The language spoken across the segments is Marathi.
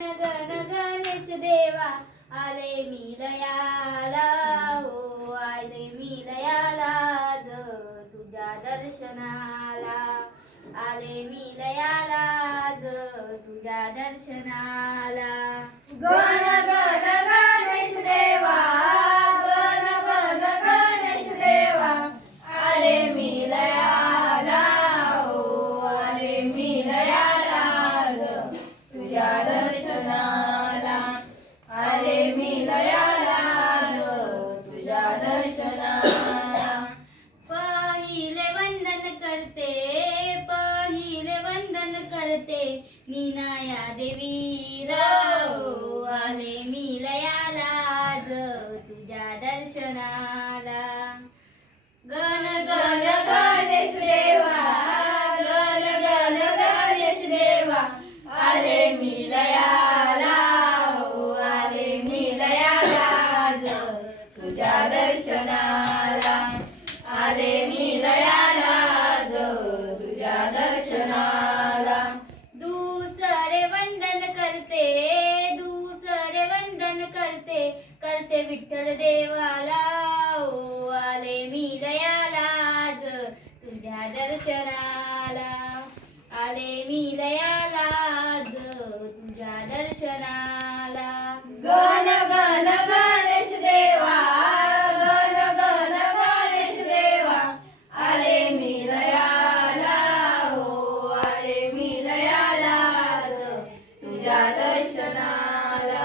गण गणेश देवा आले मी लयाला, हो आले मी लयाला, तुझ्या दर्शनाला आले मी लयाला, तुझ्या दर्शनाला. गण गण गणेश देवा, गण गण गणेश देवा आले मी लयाला, हो आले मी लयाला, तुझ्या दर्शनाला आले मी लयाला, तुझ्या दर्शनाला. पहिले वंदन करते, पहिले वंदन करते नीनाया देवीला, हो आले मी लयाला, तुझ्या दर्शनाला. गण गण गणेश देवा, गण गण गणेश देवा आले मी लयाला, हो आले मी लयाला, तुझ्या दर्शनाला आले मी लयाला, तुझ्या दर्शनाला. दुसरे वंदन करते, दुसरे वंदन करते, करते विठ्ठल देवाला, हो आले मी लयाला, तुझ्या दर्शनाला आले मी लयाला, तुझ्या दर्शनाला. गण गण गणेश देवा, गण गण गणेश देवा आले मी लयाला, हो आले मी लयाला, तुझ्या दर्शनाला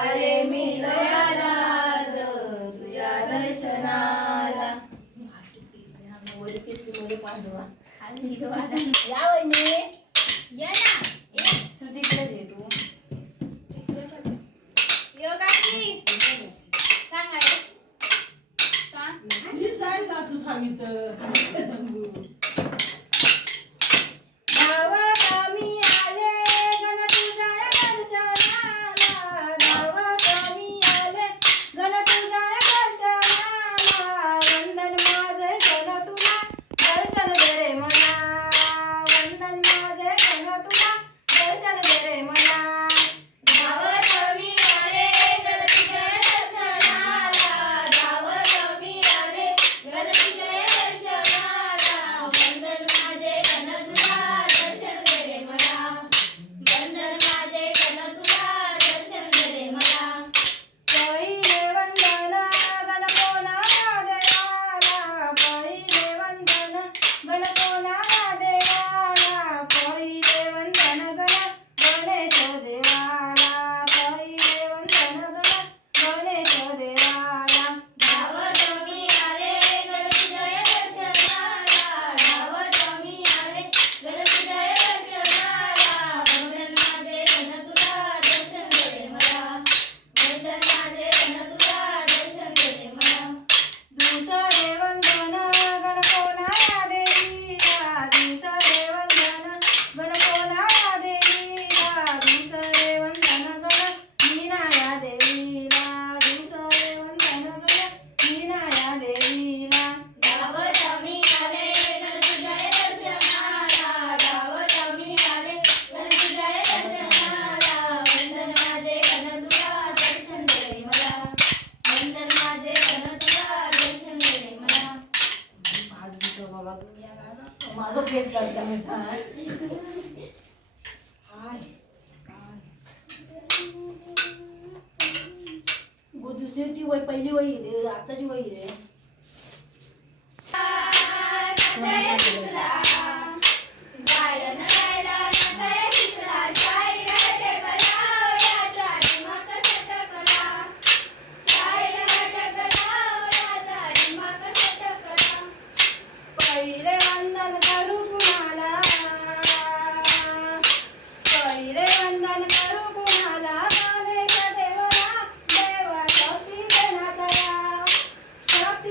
आले मी लयाला, तुझ्या दर्शनाला. या वहिनी ये ना, ये. श्रुतीकडे ये तू. योगाची सांगा रे. सांग. मी जाईल नाचू सांगितलं सांगू. गावात मी आले गण तुझ्या दर्शनाला, गावात मी आले गण तुझ्या दर्शनाला, वंदन माझे गण तुला दर्शन दे रे मला, वंदन माझे गण तुला दर्शन दे रे मला. गावात मी आले गण तुझ्या दर्शनाला, गावात मी आले गण तुझ्या दर्शनाला, वंदन माझे गण तुला दर्शन दे रे मला, वंदन माझे गण तुला दर्शन दे रे मला. पहिले वंदन गण कोणाला देवाला, पहिले वंदन गण कोणाला देवाला, पहिले वंदन गण गणेश देवाला, पहिले वंदन गण गणेश देवाला. गावात मी आले गण तुझ्या दर्शनाला, गावात मी आले गण तुझ्या दर्शनाला, वंदन माझे गण तुला दर्शन दे रे मला, वंदन माझे गण तुला दर्शन दे रे मला. दुसरे वंदन गण कोणाला देवीला, दुसरे वंदन गण कोणाला देवीला, दुसरे वंदन गण मीनाया देवीला, दुसरे वंदन गण मीनाया देवीला. गावात मी आले गण तुझ्या दर्शनाला, गावात मी आले गण तुझ्या दर्शनाला, वंदन माझे गण तुला दर्शन दे रे मला, वंदन माझे गण तुला दर्शन दे रे मला. माझं फेस करता मी सांग. दुसरी ती वय पहिली वही रे, आताची वही रे. जय शिवला, गायन गायला जय शिवला, शाहीर षटकला, याचा दिमाग षटकला, शाहीर षटकला, याचा दिमाग षटकला. पहिले वंदन करू कुणाला, पहिले वंदन करू कुणाला, गणेश देवाला, देवा शक्ती देना करा, शक्ती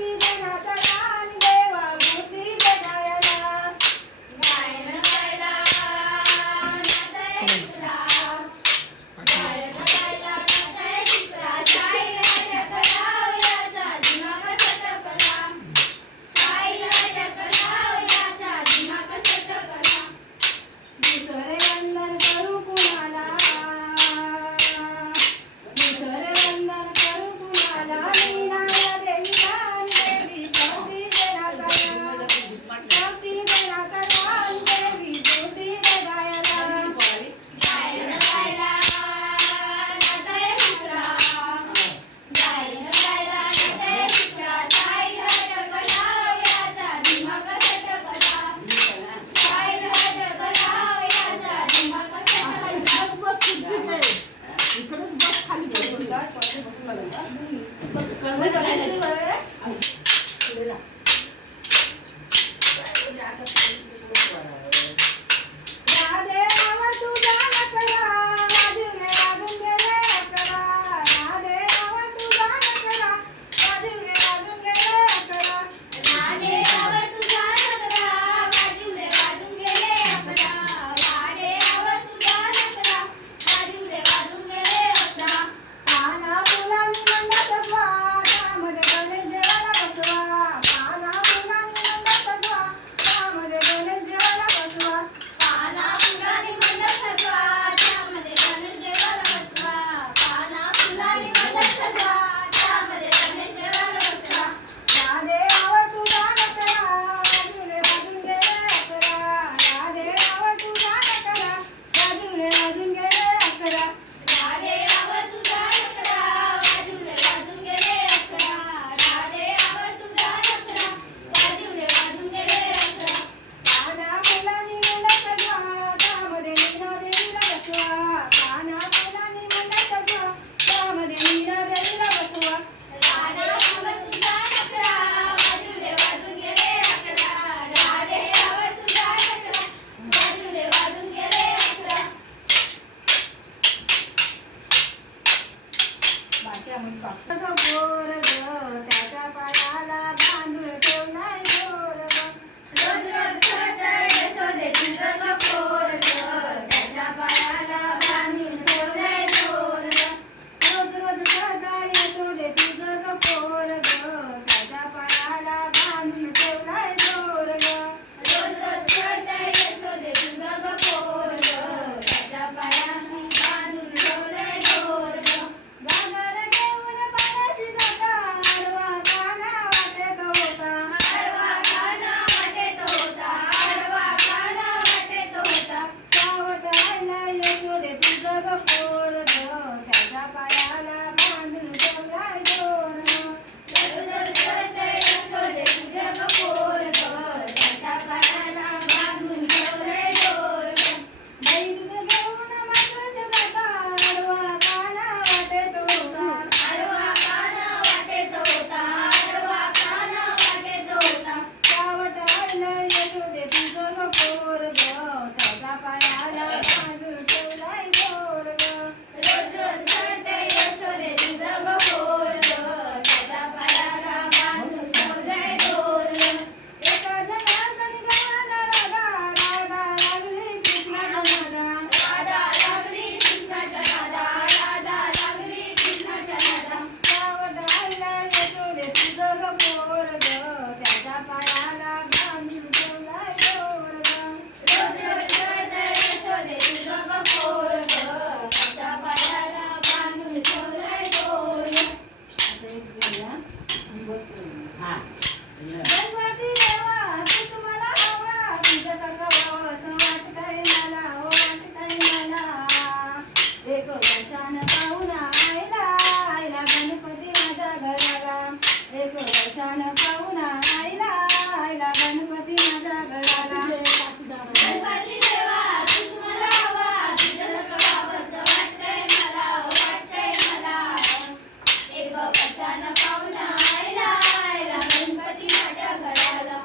पोर ग त्याच्या पायाला बांधून ठेवलाय दोर ग. रोज रोज खेळतय यशोदेची जग पोर ग त्याच्या पायाला बांधून ठेवलंय दोर ग. रोज रोज खेळतय यशोदेची जग पोर ग त्याच्या पायाला बांधून ठेवलाय दोर ग. रोज रोज खेळतय यशोदेची जग पोर ग त्याच्या पायाला बांधून ठेवलंय दोर ग. घागर घेऊन पाण्याशी जाता आडवा काना वाटेत होता. आडवा काना वाटेत होता आडवा काना वाटेत होता. सावट राहिला यशोदेची जग पोर ग त्याच्या पायाला बांधून ठेवलाय दोर ग. रोज रोज खेळतय यशोदेची जग पोर ग त्याच्या पायाला बांधून ठेवलंय दोर ग. बाई दूध घेऊन माणसाशी जाता आडवा काना वाटेत होता. आडवा काना वाटेत होता आडवा काना वाटेत होता. सावट राहिला यशोदेची जग पोर ग त्याच्या पायाला बांधून ठेवलाय दोर ग. रोज रोज खेळतय यशोदेची जग पोर ग त्याच्या पायाला बांधून ठेवलंय दोर ग. एका जनार्दनी गावाला राधा लागली कृष्णाच्या नादा. राधा लागली कृष्णाच्या नादा राधा लागली कृष्णाच्या नादा. सावट राहिला यशोदेची जग पोर ग त्याच्या पायाला बांधून ठेवलाय दोर ग. रोज रोज खेळतय यशोदेची जग पोर ग त्याच्या पायाला बांधून ठेवलंय दोर ग. गणपती देवा तूच मला हवा तुझ्यासारखा भावस वाटतंय मला हो वाटतंय मला. एक वर्षानं पाहून आईला आईला गणपती माझ्या घराला. एक वर्षानं पाहून आईला आईला गणपती माझ्या घराला. गणपती देवा तूच मला हवा तुझ्यासारखं भावंसं वाटतंय मला वाटतंय मला. एक वर्षानं पाहुणा आयला आयला गणपती माझ्या घराला.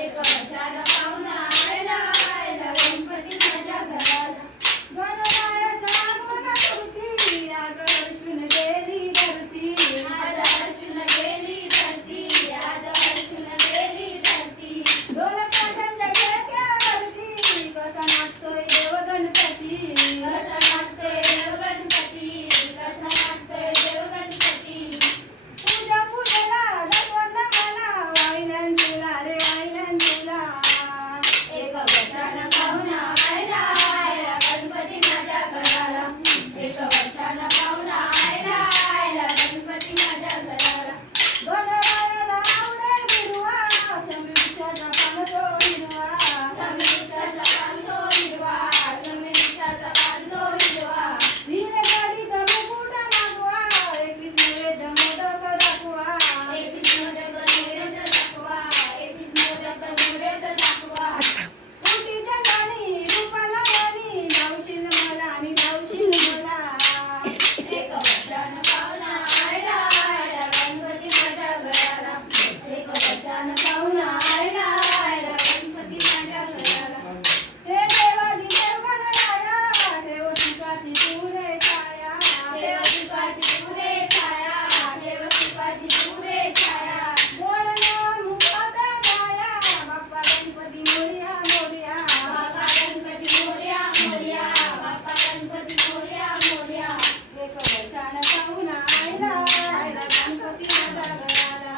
एक वर्षानं पाहुणा आयला आयला गणपती माझ्या घराला. गणरायाच्या आगमनापुरती आकर्षून गेली धरती. आज अर्जुन गेली धरती आज अर्जुन गेली धरती. ढोलकाच्या ठेक्यावरती कसा नाचतोय देव गणपती. कसा नाचतोय देव गणपती कसा नाचतोय देव गणपती. तुझ्या पूजेला दसवंत मला वाहिल्यान तुला रे वाहिल्यान तुला. एक वर्षानं पाहुणा आयला आयला गणपती माझ्या घराला. एक वर्षानं पाहुणा आयला आयला गणपती माझ्या घराला. गणरायाला आवडे हिरवा शंभरीच्या पानतो हिरवा. समितीचा पांढो हिरवा समितीचा पांढो हिरवा. हिरे गाडीचा मुकुट मागवा 21 नैवेद्य मोदक दाखवा. 21 मोदक नैवेद्य दाखवा 21 मोदक नैवेद्य दाखवा. उटीच्या गाणी रूपाला गाणी धावशील मला आणि धावशील मला. एक वर्षानं पाहुणा आयला आयला गणपती माझ्या घराला. एक वर्षानं पाहुणा आयला आयला गणपती माझ्या घराला. हे देवादी देव गणराया ठेव सुखाची तू रे छाया. देव सुखाची पुरे छाया देव सुखाची पुरे छाया. बोलणं मुखात गाया बाप्पा गणपती मोरया मोरया. बाप्पा गणपती मोरया मोरया बाप्पा गणपती मोरया मोरया. एक वर्षानं पाहून आईला आईला गणपती माझ्या घराला.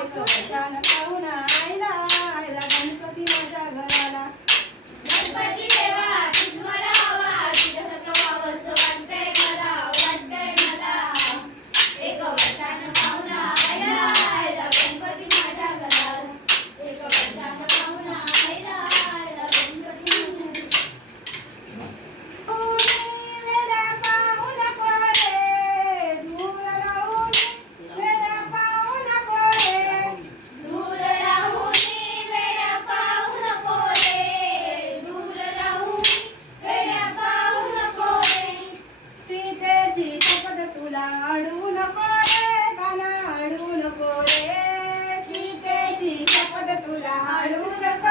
एक वर्षानं पाहून आईला आईला गणपती माझ्या घराला. गणपती देवा तूच मला हवा तुझ्यासारखं भावंसं वाटतंय मला वाटतंय मला. एक वर्षानं पाहुणा आयला आयला गणपती माझ्या घराला. एक वर्षानं पाहुणा आयला आयला गणपती माझ्या घराला. वेड्या पाहू नको रे दूर राहून वेड्या पाहू नको रे. दूर राहून वेड्या पाहू नको रे दूर राहून वेड्या पाहू नको रे. सीतेची शपथ तुला अडवू नको रे काना अडवू नको रे. सीतेची शपथ तुला अडवू नको